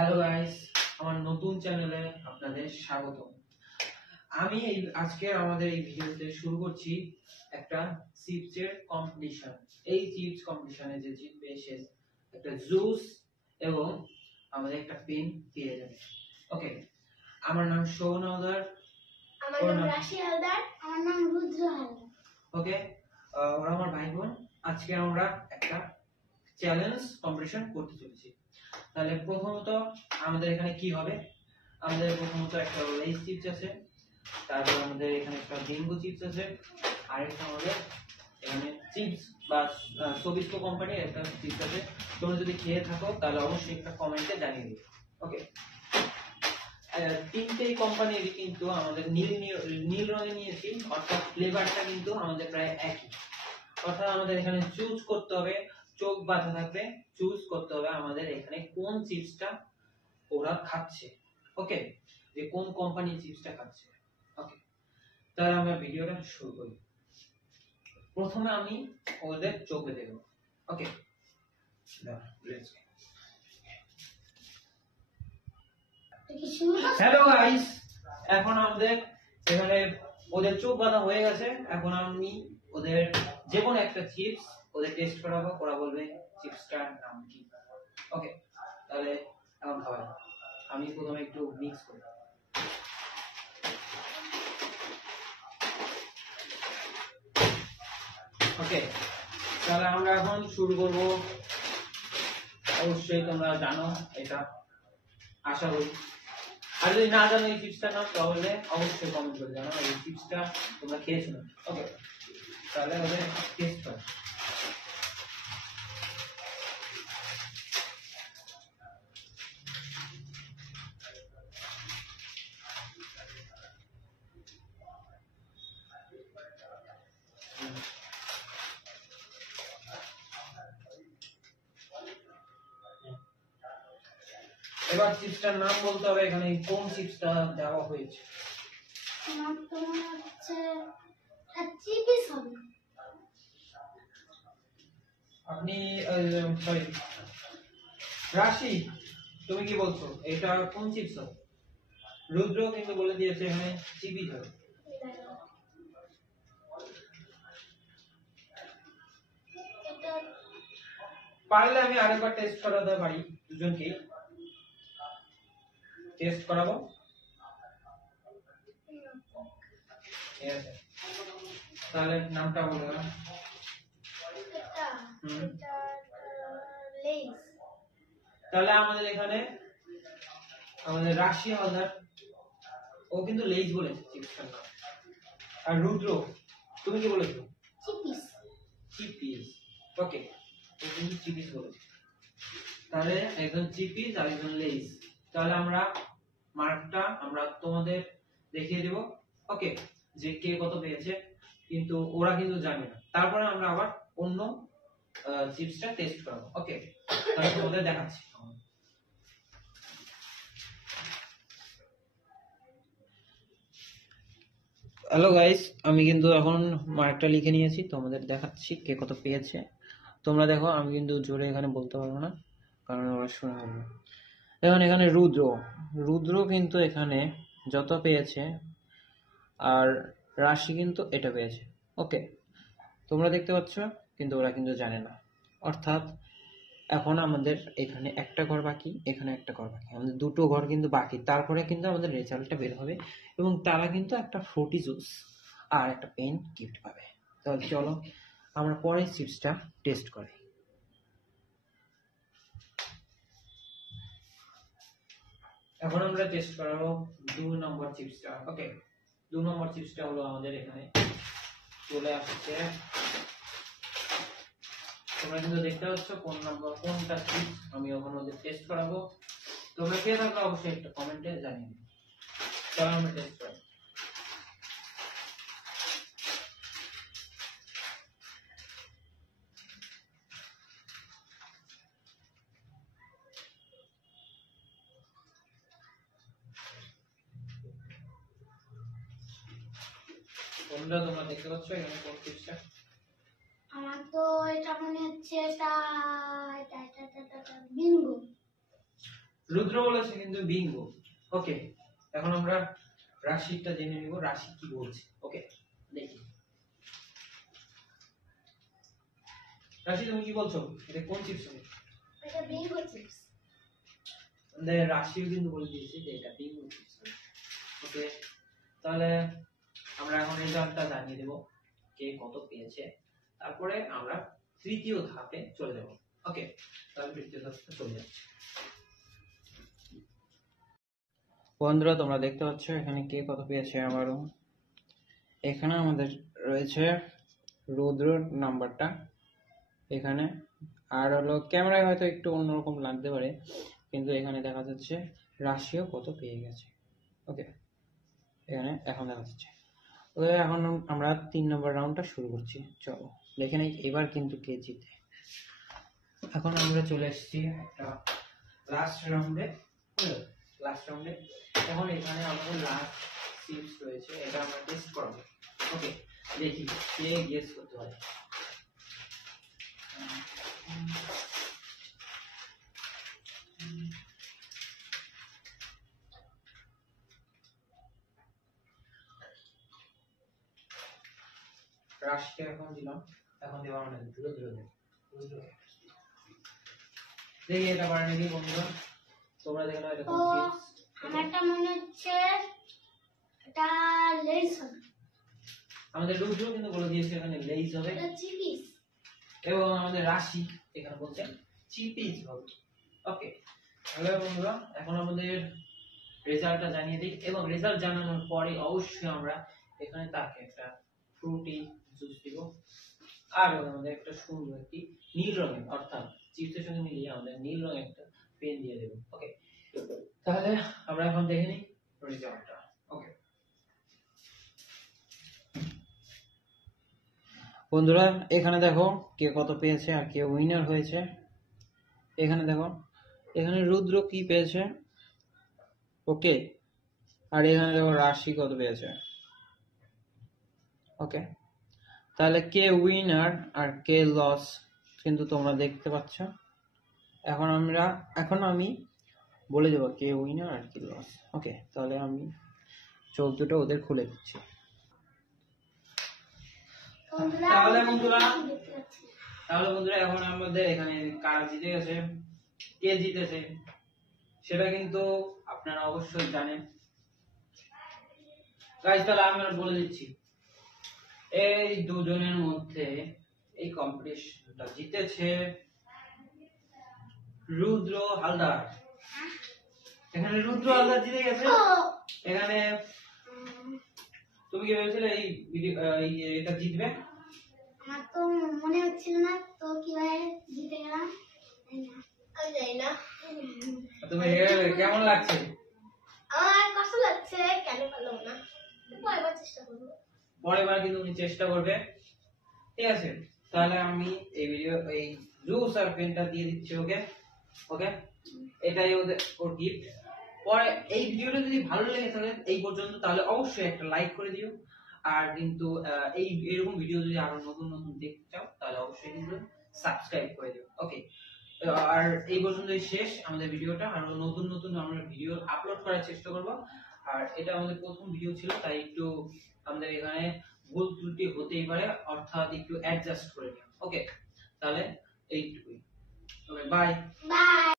Hello guys, আমার নতুন চ্যানেলে আপনাদের স্বাগত। আমি আজকে আমাদের এই ভিডিওতে শুরু করছি একটা চিপসের কম্পিটিশন। এই চিপস কম্পিটিশনে যে জিতবে সে একটা জুস এবং আমাদের একটা পেন পেয়ে যাবে। ওকে, আমার নাম শোভন হালদার। আমার নাম রাশি হালদার। আমার নাম রুদ্র হালদার। ওকে, ওরা আমার ভাই বোন। আজকে আমরা একটা চ্যালেঞ্জ কম্পিটিশন করতে চলেছি। তাহলে প্রথমত আমাদের এখানে কি হবে, আমাদের প্রথমত একটা লেস চিপস আছে, তারপর আমাদের এখানে একটা বিঙ্গো চিপস আছে, আর একটা আমাদের এখানে চিপস বা সবিস্কো কোম্পানির একটা চিপস আছে। তোমরা যদি খেয়ে থাকো তাহলে অবশ্যই একটা কমেন্টে জানিয়ে দিও। ওকে, তিনটেই কোম্পানির কিন্তু আমাদের নীল রঙে নিয়েছি, অর্থাৎ ফ্লেভারটা কিন্তু আমাদের প্রায় একই। অর্থাৎ আমাদের এখানে চুজ করতে হবে, চোখ বাঁধা থাকবে, চুজ করতে হবে আমাদের এখানে কোন চিপসটা ওরা খাচ্ছে। ওকে, যে কোন কোম্পানির চিপসটা খাচ্ছে। ওকে, তাহলে আমরা ভিডিওটা শুরু করি। প্রথমে আমি ওদের চোখে দেব। ওকে, হ্যালো গাইস, এখন আমাদের এখানে ওদের চোখ বাঁধা হয়ে গেছে। এখন আমি ওদের যে কোনো একটা চিপস ওদের টেস্ট করাবো, ওরা বলবে চিপসটার নাম কি। ওকে, তাহলে এখন খাবার আমি প্রথমে একটু মিক্স করি। ওকে, তাহলে আমরা এখন শুরু করব। অবশ্যই তোমরা জানো এটা, আশা করি। আর যদি না জানো এই চিপসটার নাম তাহলে অবশ্যই কমেন্ট করে জানাও এই চিপসটা তোমরা খেয়েছো না। ওকে, তাহলে ওদের টেস্ট করো। এবার চিপসটার নাম বলতে হবে, এখানে কোন চিপসটা দেওয়া হয়েছে। আমার তো মনে হচ্ছে চিপস হবে। আপনি সরি রাশি, তুমি কি বলছো এটা কোন চিপস হবে? রুদ্র কিন্তু বলে দিয়েছে এখানে চিপি হবে। পারলে আমি আরেকবার টেস্ট করাতে পারি, দুজনকে টেস্ট করাবো। ঠিক আছে, তাহলে নামটা বলো। তাহলে আমাদের এখানে আমাদের রাশি হালদার ও কিন্তু লেজ বলেছে চিপসটার নাম। আর রুদ্র তুমি কি বলেছো? চিপস। চিপিস। ওকে, ও কিন্তু চিপিস বলেছে। তাহলে একজন চিপিস আর একজন লেজ। তাহলে আমরা মার্কটা আমরা তোমাদের দেখিয়ে দেব। ওকে, যে কে কত পেয়েছে, কিন্তু ওরা কিন্তু জানে না। তারপরে আমরা আবার অন্য চিপসটা টেস্ট করব। ওকে, তাহলে তোমাদের দেখাচ্ছি। হ্যালো গাইস, আমি কিন্তু এখন মার্কটা লিখে নিয়েছি, তোমাদের দেখাচ্ছি কে কত পেয়েছে। তোমরা দেখো, আমি কিন্তু জোরে এখানে বলতে পারবো না কারণ ওরা শুনে হবে। এখন এখানে রুদ্র রুদ্র কিন্তু এখানে যত পেয়েছে, আর রাশি কিন্তু এটা পেয়েছে। ওকে, তোমরা দেখতে পাচ্ছ, কিন্তু ওরা কিন্তু জানে না। অর্থাৎ এখন আমাদের এখানে একটা ঘর বাকি, এখানে একটা ঘর বাকি, আমাদের দুটো ঘর কিন্তু বাকি। তারপরে কিন্তু আমাদের রেজাল্টটা বের হবে এবং তারা কিন্তু একটা ফ্রুটি জুস আর একটা পেন গিফট পাবে। তাহলে চলো আমরা পরের চিপসটা টেস্ট করি। এখন আমরা টেস্ট করাবো 2 নম্বর চিপসটা। ওকে, 2 নম্বর চিপসটা হলো আমাদের এখানে চলে আসছে। তোমরা কিন্তু দেখতে পাচ্ছ কোন নম্বর কোনটা চিপস আমি ওখানে ওদের টেস্ট করাবো। তোমরা কে থাকলে অবশ্যই একটা কমেন্টে জানিয়ে দিও। চলো আমরা টেস্ট করি। কোনটা তোমরা দেখতে পাচ্ছ এখানে কোন চিপসটা? আমার তো এটা মনে হচ্ছে এটা এটা এটা এটা বিঙ্গো। রুদ্র বলেছে কিন্তু বিঙ্গো। ওকে, এখন আমরা রাশিটা জেনে নিব, রাশি কি বলছে। ওকে, দেখি রাশি তুমি কি বলছো, এটা কোন চিপস হবে? এটা বিঙ্গো চিপস। রাশিও কিন্তু বলে দিয়েছে যে এটা বিঙ্গো চিপস। ওকে, তাহলে আমরা এখন রেজাল্টটা জানিয়ে দেব কে কত পেয়েছে, তারপরে আমরা তৃতীয় ধাপে চলে যাব। ওকে, তাহলে তৃতীয় ধাপে চলে যাচ্ছি। বন্ধুরা তোমরা দেখতে পাচ্ছ এখানে কে কত পেয়েছে। আবারও এখানে আমাদের রয়েছে রুদ্রর নাম্বারটা এখানে, আর হলো ক্যামেরায় হয়তো একটু অন্যরকম লাগতে পারে, কিন্তু এখানে দেখা যাচ্ছে রাশিও কত পেয়ে গেছে। ওকে, এখানে এখন দেখা যাচ্ছে। এখন আমরা 3 নম্বর রাউন্ডটা শুরু করছি। চলো দেখে নেই এবার কিন্তু কে জিতে। এখন আমরা চলে এসেছি একটা লাস্ট রাউন্ডে। এখন এখানে আমাদের লাস্ট চিপস রয়েছে, এটা আমরা টেস্ট করব। ওকে, দেখি কে গেস করতে পারে। রাশিকে এখন দিলাম, এখন দেওয়া মানে ধীরে ধীরে দেখি এটা পারে নাকি বন্ধুরা। তোমরা দেখে নাও এটা কোন চিপস। আমারটা মনে হচ্ছে এটা লেস হবে। আমাদের রুদ্র কিন্তু বলে দিয়েছে এখানে লেইস হবে, এটা চিপিস। এবং আমাদের রাশি এখানে বলছে চিপিস হবে। ওকে, তাহলে বন্ধুরা এখন আমাদের রেজাল্টটা জানিয়ে দিই, এবং রেজাল্ট জানানোর পরে অবশ্যই আমরা এখানে তাকে একটা ফ্রুটি জুস দিব, আর আমাদের একটা সুন্দর একটি নীল রঙের, অর্থাৎ চিপসের সঙ্গে মিলিয়ে আমাদের নীল রঙের একটা পেন দিয়ে দেব। ওকে, তাহলে আমরা এখন দেখে নিই রেজাল্টটা। ওকে বন্ধুরা, এখানে দেখো কে কত পেয়েছে আর কে উইনার হয়েছে। এখানে দেখো এখানে রুদ্র কি পেয়েছে। ওকে, আর এখানে দেখো রাশি কত পেয়েছে। ওকে, তাহলে কে উইনার আর কে লস কিন্তু তোমরা দেখতে পাচ্ছ। এখন আমি বলে দেবো কে উইনার আর কে লস। ওকে, তাহলে আমি চোখ দুটো ওদের খুলে দিচ্ছি। তাহলে বন্ধুরা এখন আমাদের এখানে কারা জিতে গেছে, কে জিতেছে সেটা কিন্তু আপনারা অবশ্যই জানেন। গাইস, তাহলে আমি বলে দিচ্ছি, এই দুজনের মধ্যে এই কম্পিটিশনটা জিতেছে রুদ্র হালদার। এখানে রুদ্র হালদার জিতে গেছে। এখানে তুমি কি ভেবেছিলে এই এটা জিতবে? আমার তো মনে হচ্ছিল না, তো কিভাবে জিতে গেলাম আমি জানি না। তুমি কেমন লাগছে? আমার কষ্ট লাগছে, কেন পারলাম না, পরেরবার চেষ্টা করবো। পরেরবার কিন্তু তুমি চেষ্টা করবে, ঠিক আছে? তাহলে আমি এই জুস আর পেনটা দিয়ে দিচ্ছি ওকে। ওকে, এটাই ওর গিফট। পরে এই ভিডিওটা যদি ভালো লেগে থাকে এই পর্যন্ত, তাহলে অবশ্যই একটা লাইক করে দিও। আর কিন্তু এরকম ভিডিও যদি আরো নতুন নতুন দেখতে চাও তাহলে অবশ্যই কিন্তু সাবস্ক্রাইব করে দিও। ওকে, আর এই পর্যন্তই শেষ আমাদের ভিডিওটা। আরো নতুন নতুন আমরা ভিডিও আপলোড করার চেষ্টা করব। আর এটা আমাদের প্রথম ভিডিও ছিল, তাই একটু আমাদের এখানে ভুল ত্রুটি হতেই পারে, অর্থাৎ একটু অ্যাডজাস্ট করে নিও। ওকে, তাহলে এইটুকুই। ওকে, বাই।